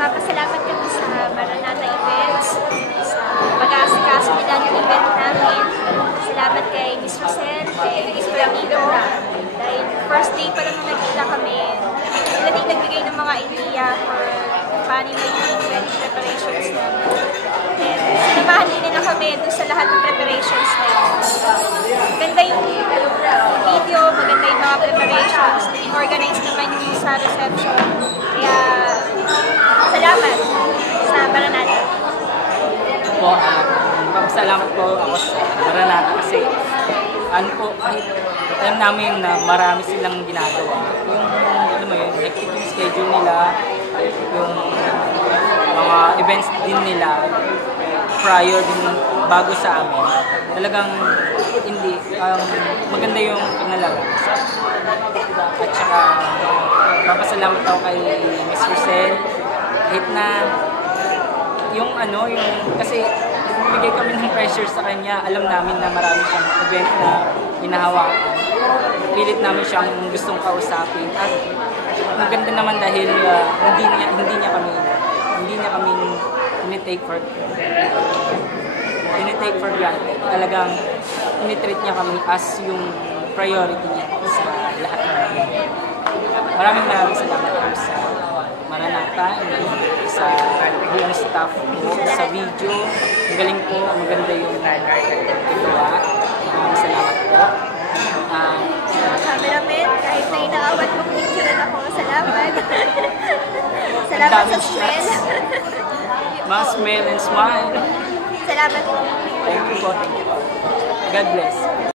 Nagpapasalamat kami sa Maranatha Events, sa pag-aasikaso nila ng event namin. Salamat kay Miss Rosel, kay Miss Ramiro, dahil first day pa lang nung nagkita kami, sila din nagbigay ng mga idea for paano yung event preparations namin. And sinamahan din nila kami doon sa lahat ng preparations na yun. Maganda yung video, maganda yung mga preparations, naging organized naman yung sa reception. Kaya salamat sa Maranatha. Po, magpapasalamat po ako sa Maranatha kasi kahit alam namin na marami silang ginagawa. Yung hectic yung schedule nila, yung mga events din nila prior din bago sa amin. Talagang maganda yung pagnalalabas. At saka papasalamat ako kay Miss Rosel kahit na kasi bigay kami ng pressure sa kanya, alam namin na marami siyang event na hinahawakan. Pilit namin siyang gustong kausapin at maganda naman dahil hindi niya kami tinitake for granted. Talagang tinitreat niya kami as yung priority niya sa lahat ng mga. Maraming salamat po sa Maranatha, sa buong staff po, sa video. Ang galing po, maganda yung gagawa. Maraming salamat po. Sa cameraman, kahit na inaawat mo picture ako, salamat. Salamat sa smell. Mas smell and smile. Salamat po. Thank you po. God bless.